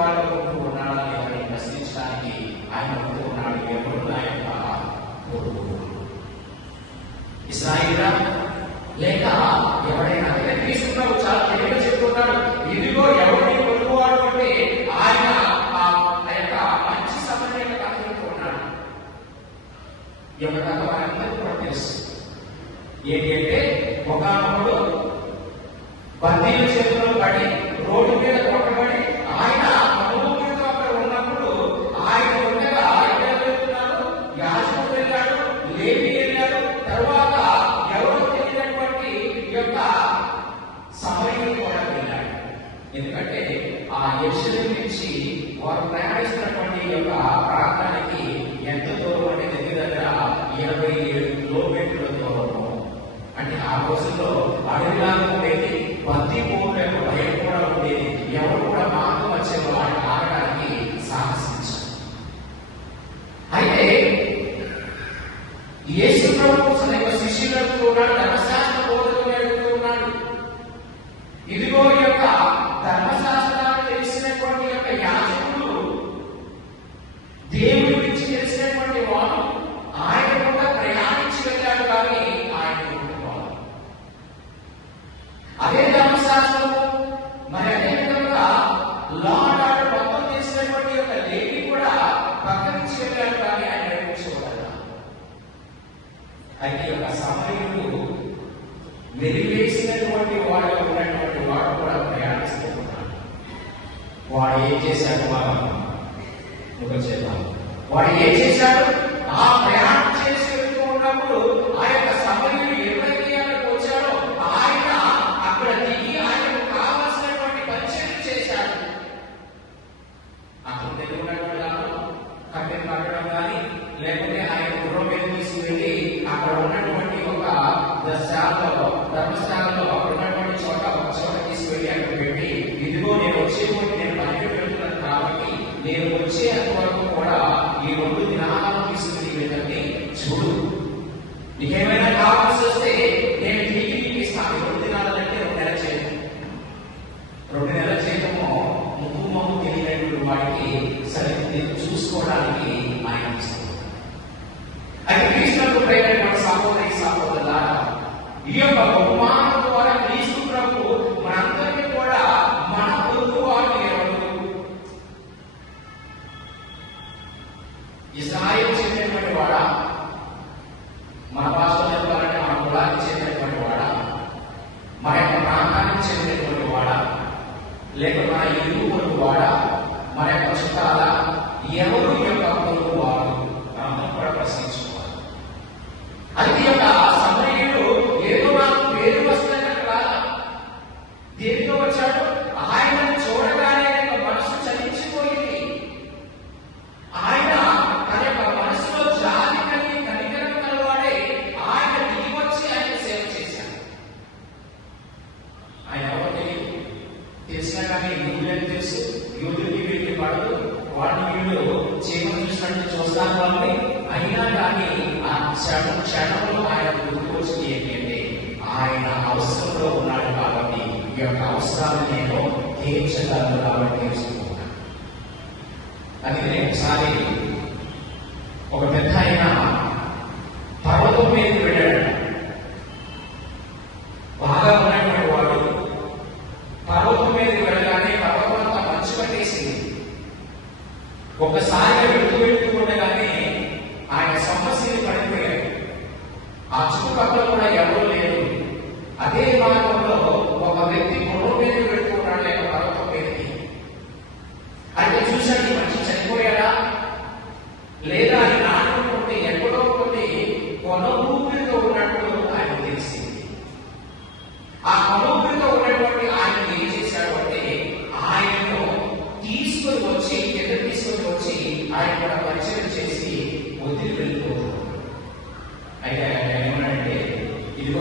వాడు ఉంటూ ఉన్నాడు ఎవరిని నశించడానికి ఆయన ఉంటూ ఉన్నాడు ఎప్పుడు నా యొక్క కొడుకు ఇస్రాయిలా లేక ఎవరైనా తీసుకున్నావు చాలా తెలియదు చెప్తున్నాడు ఇదిగో ఎవరిని కొనుక్కోవాడు అంటే ఆయన ఆ యొక్క మంచి సమన్వయం కలిగి ఉన్నాడు ఎవరి వారందరూ కూడా తెలుసు ఏంటంటే ఒకనొకడు బందీల చేతిలో పడి ఎరుసలం నుంచి వారు ప్రయాణిస్తున్నటువంటి యొక్క ప్రాంతానికి ఎంత దూరం అంటే దగ్గర దగ్గర ఇరవై ఏడు కిలోమీటర్ల దూరం. అంటే ఆ రోజుల్లో అడవిలాగా ఉండేది బందీ భయం కూడా ఉండేది ఎవరు కూడా మార్గం వచ్చేవారు వాళ్ళు ఆడడానికి సాహసించారు. అయితే యేసు ప్రభు అయితే యొక్క సమయంలో వెలివేసినటువంటి వాడు ఉన్నటువంటి వాడు కూడా ప్రయాణిస్తూ ఉన్నాడు వాడు ఏం చేశాడు? మనం ఒక చెప్పాలి వాడు ఏం చేశాడు? ఆ ప్రయాణం ये भगवान द्वारा यीशु प्रभु మనందరికీ కూడా మన పొరుగువారు ఎవరు ఇస్రాయేల్ చేస్తున్నాడు వాటిని చేయించినట్టు చూస్తాను కాబట్టి అయినా కానీ ఆ క్షణం క్షణంలో ఆయన గుర్తుకొచ్చింది ఏంటంటే ఆయన అవసరంలో ఉన్నాడు కాబట్టి ఈ యొక్క అవసరాన్ని నేను తీర్చగలను కాబట్టి తెలుసుకున్నాను అది నేను ఒకసారి ఒక పెద్ద ఆయన పర్వతం మీద ఒకసారి విడిచిపెడుతూ ఉండగానే ఆయన సమస్యని పడిపోయాడు ఆ చుట్టుపక్కల కూడా ఎవరూ లేరు. అదే మార్గంలో ఆయన పరిచయం చేసి వదిలి